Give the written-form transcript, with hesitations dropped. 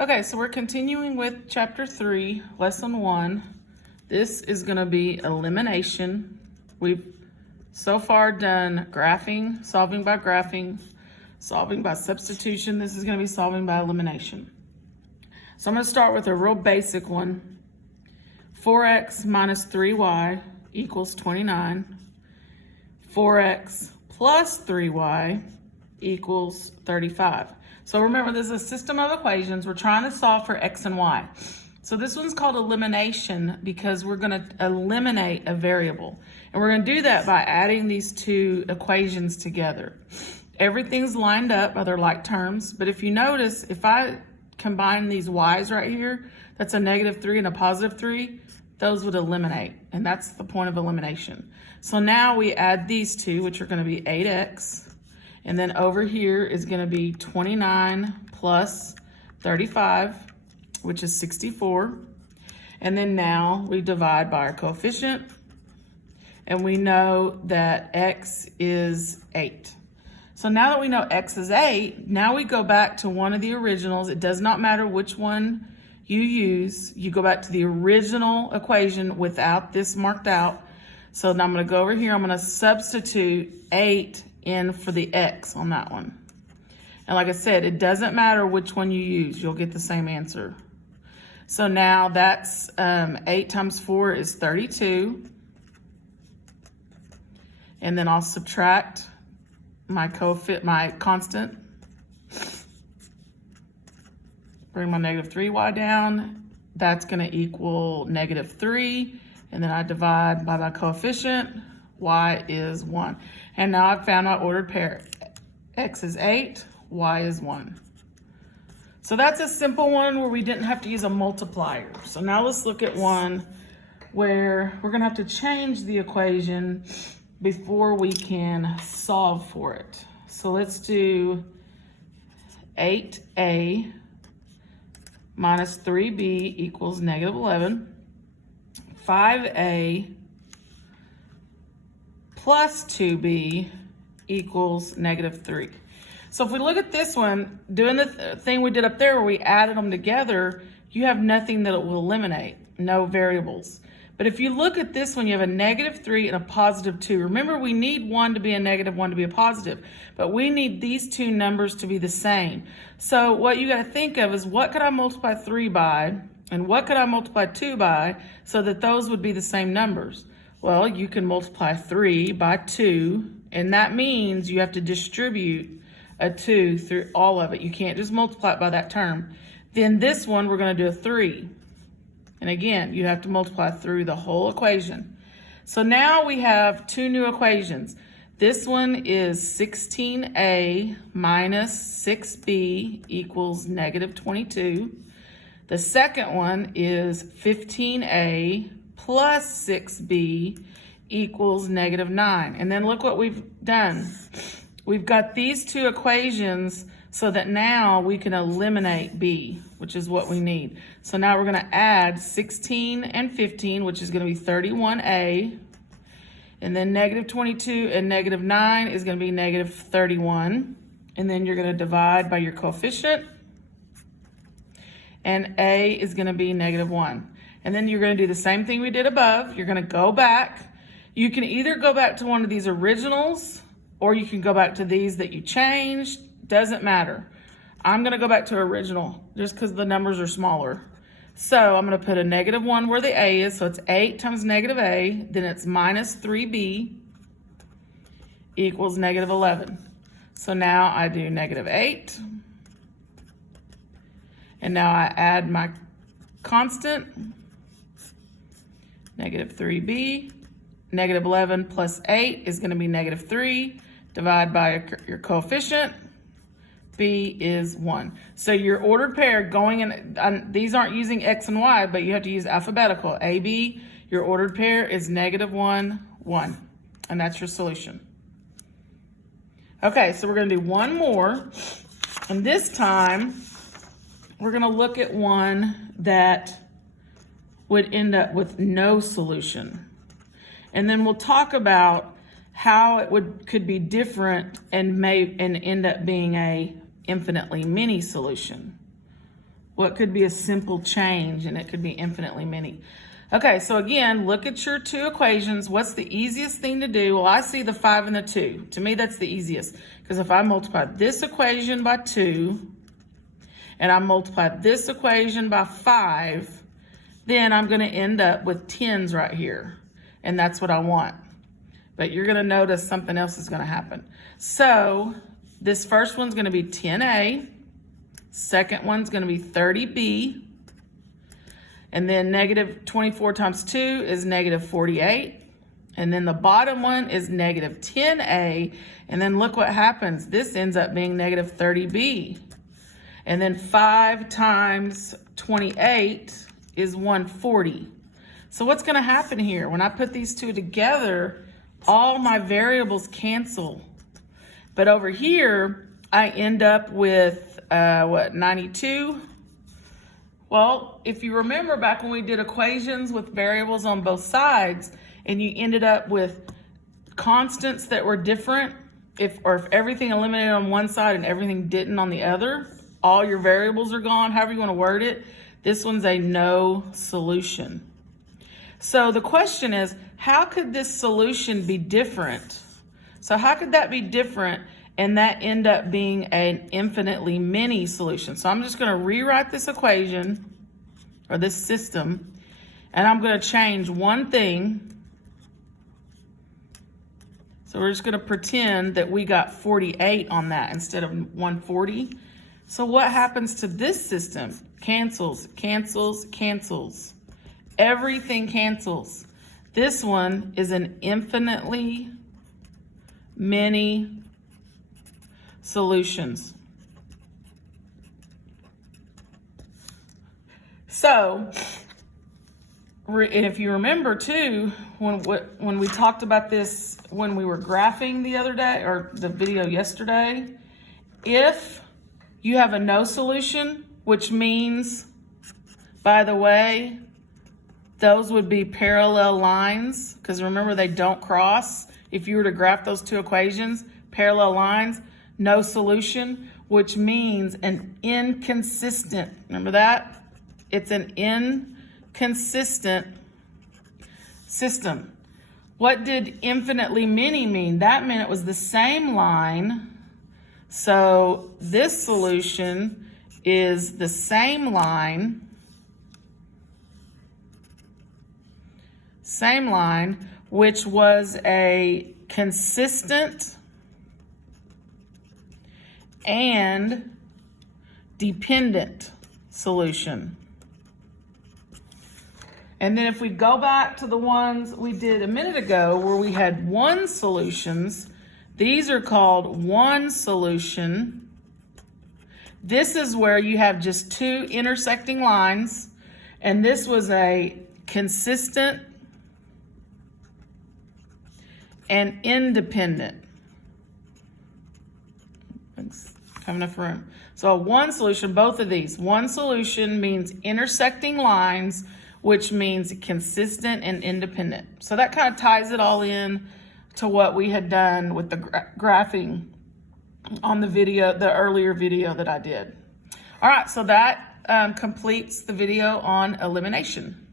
Okay, so we're continuing with chapter 3, lesson 1. This is going to be elimination. We've so far done graphing, solving by graphing, solving by substitution. This is going to be solving by elimination. So I'm going to start with a real basic one. 4x minus 3y equals 29. 4x plus 3y equals 35. So remember, this is a system of equations. We're trying to solve for x and y. So this one's called elimination because we're going to eliminate a variable. And we're going to do that by adding these two equations together. Everything's lined up by their like terms, but if you notice, if I combine these y's right here, that's a -3 and a +3, those would eliminate, and that's the point of elimination. So now we add these two, which are going to be 8x, and then over here is going to be 29 plus 35, which is 64. And then now we divide by our coefficient, and we know that x is 8. So now that we know x is 8, now we go back to one of the originals. It does not matter which one you use. You go back to the original equation without this marked out. So now I'm going to go over here. I'm going to substitute 8 in for the x on that one. And like I said, it doesn't matter which one you use. You'll get the same answer. So now that's 8 times 4 is 32. And then I'll subtract my constant. Bring my -3y down. That's going to equal -3. And then I divide by my coefficient. Y is 1. And now I've found my ordered pair. X is 8, Y is 1. So that's a simple one where we didn't have to use a multiplier. So now let's look at one where we're going to have to change the equation before we can solve for it. So let's do 8a minus 3b equals -11. 5a plus 2b equals -3. So if we look at this one, doing the thing we did up there where we added them together, you have nothing that it will eliminate, no variables. But if you look at this one, you have a -3 and a +2. Remember, we need one to be a negative, one to be a positive, but we need these two numbers to be the same. So what you got to think of is, what could I multiply 3 by, and what could I multiply 2 by, so that those would be the same numbers? Well, you can multiply 3 by 2, and that means you have to distribute a 2 through all of it. You can't just multiply it by that term. Then this one, we're going to do a 3. And again, you have to multiply through the whole equation. So now we have two new equations. This one is 16a minus 6b equals -22. The second one is 15a plus 6b equals -9. And then look what we've done. We've got these two equations so that now we can eliminate b, which is what we need. So now we're going to add 16 and 15, which is going to be 31a. And then -22 and -9 is going to be -31. And then you're going to divide by your coefficient. And a is going to be -1. And then you're going to do the same thing we did above. You're going to go back. You can either go back to one of these originals, or you can go back to these that you changed. Doesn't matter. I'm going to go back to original just because the numbers are smaller. So I'm going to put a -1 where the a is. So it's 8 times -a. Then it's minus 3b equals -11. So now I do -8. And now I add my constant, -3b. -11 plus 8 is going to be -3. Divide by your coefficient. B is 1. So your ordered pair going in, these aren't using X and Y, but you have to use alphabetical. A, B, your ordered pair is -1, 1. And that's your solution. Okay, so we're going to do one more. And this time, we're going to look at one that would end up with no solution. And then we'll talk about how it could be different and end up being a infinitely many solution. what could be a simple change, and it could be infinitely many. Okay, so again, look at your two equations. What's the easiest thing to do? Well, I see the 5 and the 2. To me, that's the easiest, because if I multiply this equation by 2, and I multiply this equation by 5, then I'm going to end up with 10s right here, and that's what I want. But you're going to notice something else is going to happen. So this first one's going to be 10a, second one's going to be 30b, and then negative 24 times 2 is negative 48. And then the bottom one is negative 10a. And then look what happens. This ends up being negative 30b. And then 5 times 28 is 140. So what's going to happen here? When I put these two together, all my variables cancel. But over here, I end up with, 92? Well, if you remember back when we did equations with variables on both sides, and you ended up with constants that were different, if everything eliminated on one side and everything didn't on the other, all your variables are gone, however you want to word it, this one's a no solution. So the question is, how could this solution be different? So how could that be different and that end up being an infinitely many solution? So I'm just going to rewrite this equation, or this system, and I'm going to change one thing. So we're just going to pretend that we got 48 on that instead of 140. So what happens to this system? Cancels, cancels, cancels. Everything cancels. This one is an infinitely many solutions. So, and if you remember too, when we talked about this, when we were graphing the other day, or the video yesterday, if you have a no solution, which means, by the way, those would be parallel lines, because remember they don't cross. If you were to graph those two equations, parallel lines, no solution, which means an inconsistent. Remember that? It's an inconsistent system. What did infinitely many mean? That meant it was the same line. So this solution is the same line, which was a consistent and dependent solution. And then if we go back to the ones we did a minute ago where we had one solutions, these are called one solution. This is where you have just two intersecting lines, and this was a consistent and independent. Have enough room. So one solution, both of these. One solution means intersecting lines, which means consistent and independent. So that kind of ties it all in to what we had done with the graphing on the video, the earlier video that I did. All right, so that completes the video on elimination.